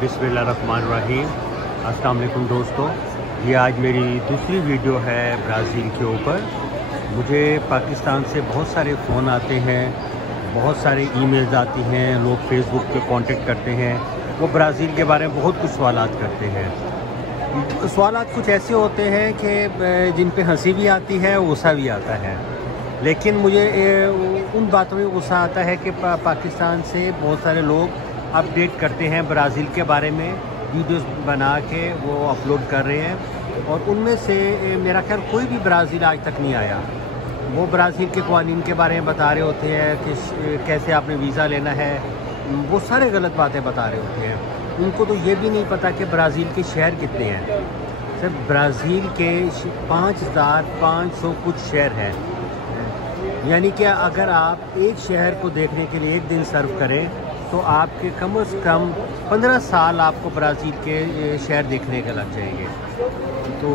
बिस्मिल्लाहिर्रहमानिर्रहीम। अस्सलाम वालेकुम दोस्तों, ये आज मेरी दूसरी वीडियो है ब्राज़ील के ऊपर। मुझे पाकिस्तान से बहुत सारे फ़ोन आते हैं, बहुत सारे ईमेल्स आती हैं, लोग फेसबुक पे कांटेक्ट करते हैं, वो ब्राज़ील के बारे में बहुत कुछ सवालात करते हैं। सवालात कुछ ऐसे होते हैं कि जिन पे हंसी भी आती है, गुस्सा भी आता है। लेकिन मुझे उन बातों में गुस्सा आता है कि पाकिस्तान से बहुत सारे लोग अपडेट करते हैं ब्राज़ील के बारे में, वीडियोस बना के वो अपलोड कर रहे हैं, और उनमें से मेरा ख्याल कोई भी ब्राज़ील आज तक नहीं आया। वो ब्राज़ील के क़वानीन के बारे में बता रहे होते हैं कि कैसे आपने वीज़ा लेना है, वो सारे गलत बातें बता रहे होते हैं। उनको तो ये भी नहीं पता कि ब्राज़ील के शहर कितने हैं। सिर्फ ब्राज़ील के 5500 कुछ शहर हैं। यानी कि अगर आप एक शहर को देखने के लिए एक दिन सर्व करें तो आपके कम से कम 15 साल आपको ब्राज़ील के शहर देखने के लग जाएंगे। तो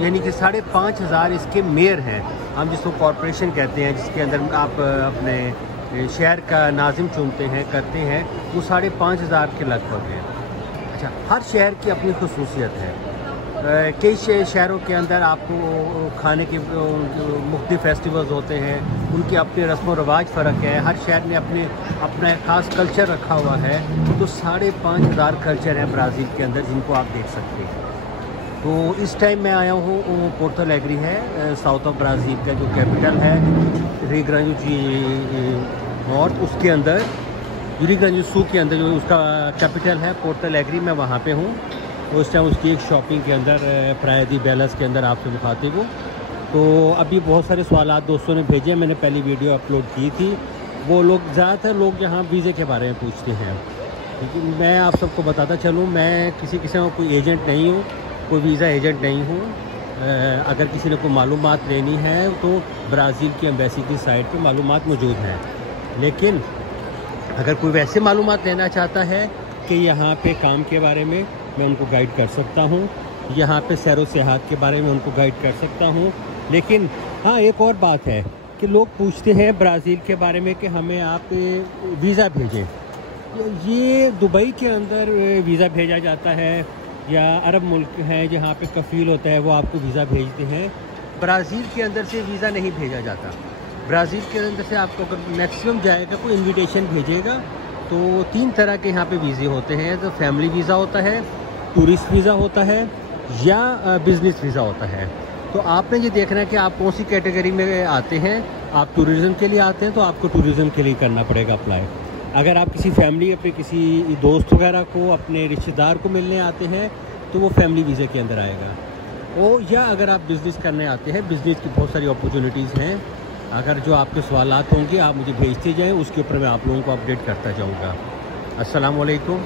यानी कि 5500 इसके मेयर हैं, हम जिसको कॉरपोरेशन कहते हैं, जिसके अंदर आप अपने शहर का नाज़िम चुनते हैं, करते हैं, वो 5500 के लगभग हैं। अच्छा, हर शहर की अपनी खसूसियत है। कई शहरों के अंदर आपको खाने के मुख्तलिफ फेस्टिवल्स होते हैं, उनके अपने रस्म व रवाज फ़र्क है। हर शहर ने अपना ख़ास कल्चर रखा हुआ है। तो 5500 कल्चर हैं ब्राज़ील के अंदर, जिनको आप देख सकते हैं। तो इस टाइम मैं आया हूँ, पोर्टो एलेग्रे है, साउथ ऑफ ब्राज़ील का जो कैपिटल है, rio grande do नॉर्थ, उसके अंदर rio grande do sul के अंदर जो उसका कैपिटल है पोर्टो एलेग्रे, मैं वहाँ पे हूँ। उस टाइम उसकी एक शॉपिंग के अंदर प्राया दी बेलस के अंदर आपसे मुखातिब हूँ। तो अभी बहुत सारे सवालात दोस्तों ने भेजे, मैंने पहली वीडियो अपलोड की थी। वो लोग ज़्यादातर लोग यहाँ वीज़े के बारे में पूछते हैं, लेकिन मैं आप सबको बताता चलूँ, मैं किसी किस्म का कोई एजेंट नहीं हूँ, कोई वीज़ा एजेंट नहीं हूँ। अगर किसी ने कोई मालूमात लेनी है तो ब्राज़ील की एम्बेसी की साइट पे मालूमात मौजूद हैं। लेकिन अगर कोई वैसे मालूमात लेना चाहता है कि यहाँ पे काम के बारे में, मैं उनको गाइड कर सकता हूँ। यहाँ पे सैर व सियाहत के बारे में उनको गाइड कर सकता हूँ। लेकिन हाँ, एक और बात है कि लोग पूछते हैं ब्राज़ील के बारे में कि हमें आप वीज़ा भेजें। ये दुबई के अंदर वीज़ा भेजा जाता है, या अरब मुल्क हैं जहाँ पे कफ़ील होता है, वो आपको वीज़ा भेजते हैं। ब्राज़ील के अंदर से वीज़ा नहीं भेजा जाता। ब्राज़ील के अंदर से आपको अगर मैक्सिमम जाएगा, कोई इन्विटेशन भेजेगा, तो 3 तरह के यहाँ पे वीज़े होते हैं। तो फैमिली वीज़ा होता है, टूरिस्ट वीज़ा होता है, या बिज़नेस वीज़ा होता है। तो आपने ये देखना है कि आप कौन सी कैटेगरी में आते हैं। आप टूरिज़म के लिए आते हैं तो आपको टूरिज़म के लिए करना पड़ेगा अप्लाई। अगर आप किसी फैमिली, अपने किसी दोस्त वगैरह को, अपने रिश्तेदार को मिलने आते हैं, तो वो फैमिली वीज़े के अंदर आएगा। या अगर आप बिज़नेस करने आते हैं, बिज़नेस की बहुत सारी अपॉर्चुनिटीज़ हैं। अगर जो आपके सवालात होंगे आप मुझे भेजते जाएँ, उसके ऊपर मैं आप लोगों को अपडेट करता जाऊँगा। अस्सलाम वालेकुम।